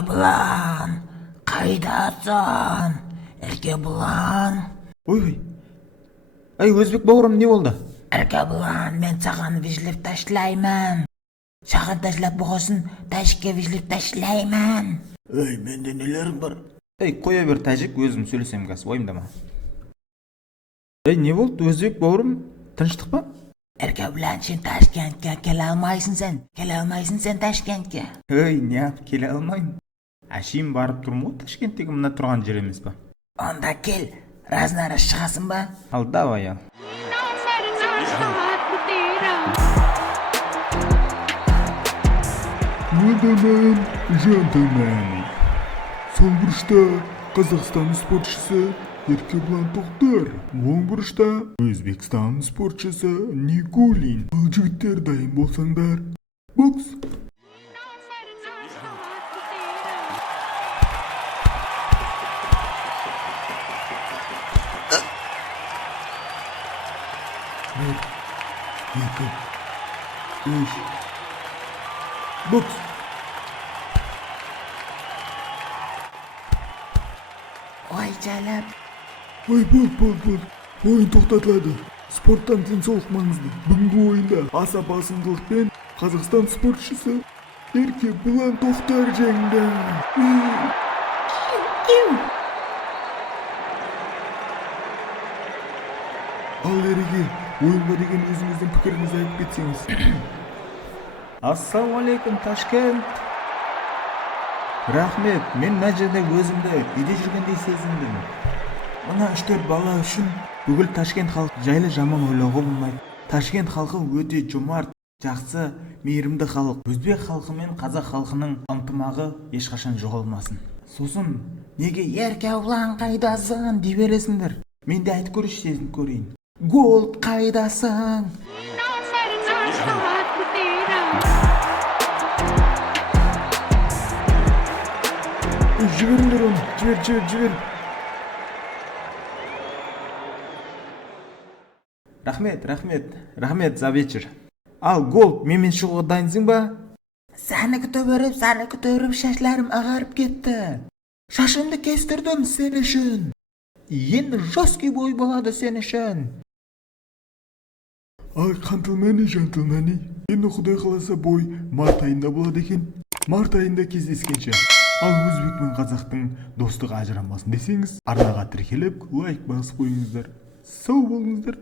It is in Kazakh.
Erkeblan, qaydasan? Erkeblan. Ой, ай, Өзбек бауырым, не болды? Erkeblan, men sаған vijlik tashlayman. Sаған tashlab bo'lsin, tashga vijlik tashlayman. Ey, mende nelерің бар? Ей, қоя бер, тәжік, өзім сөйлесем қазір, уайымдама. Ей, не болды, Өзбек бауырым? Тыныштық па? Erkeblan, sen Tashkentga kela olmaysan sen Tashkentga. Ей, неғып, келе алмайын. Әшейін барып тұрмын ғой, Ташкенттегі мына тұрған жер емес па? Onda kel, raznara шығасың ба? Ал, давай, ал. Gentlemen, gentlemen. Сол бұрышта Қазақстан спортшысы Еркебұлан Тоқтар. Оң бұрышта Өзбекстан спортшысы Никулин. Ал жігіттер дайын болсаңдар. Бокс! Bir, iki, üç. Бокс! Ой, жалап. Ой, бол. Ойын тоқтатылады. Спорттан денсаулық маңызды. Бүгінгі ойында аса басымдылықпен Қазақстан спортшысы Еркебұлан Тоқтар жеңді. Ал ереге, ойынға деген өзіңіздің пікіріңізді айтып кетсеңіз. Ассалаумағалейкум, Ташкент. Рахмет, мен мына жерде өзімді үйде жүргендей сезіндім. Мына 3-4 бала үшін бүкіл Ташкент халқы жайлы жаман ойлауға болмайды. Ташкент халқы өте жомарт, жақсы, мейірімді халық. Өзбек халқы мен қазақ халқының ынтымағы ешқашан жоғалмасын. Сосын неге Erkeblan, qaydasan? дей бересіңдер? Мен де айтып көрейінші, сезініп көрейін. Gold, qaydasan? Жіберіңдер оны, жібер. Рахмет за вечер. Ал, гол, менімен шығуға дайынсың ба? Seni күтіп, шашларым ағарып кетті. Шашымды кестірдім сен үшін. Енді жесткий бой болады сен үшін. Ай, жентілмені. Енді Құдай қаласа бой март айында болады екен. Март айында кездескенше. Ал Өзбек пен қазақтың достығы ажырамасын десеңіз, арнаға тіркеліп, лайк басып қойыңыздар. Сау болыңыздар.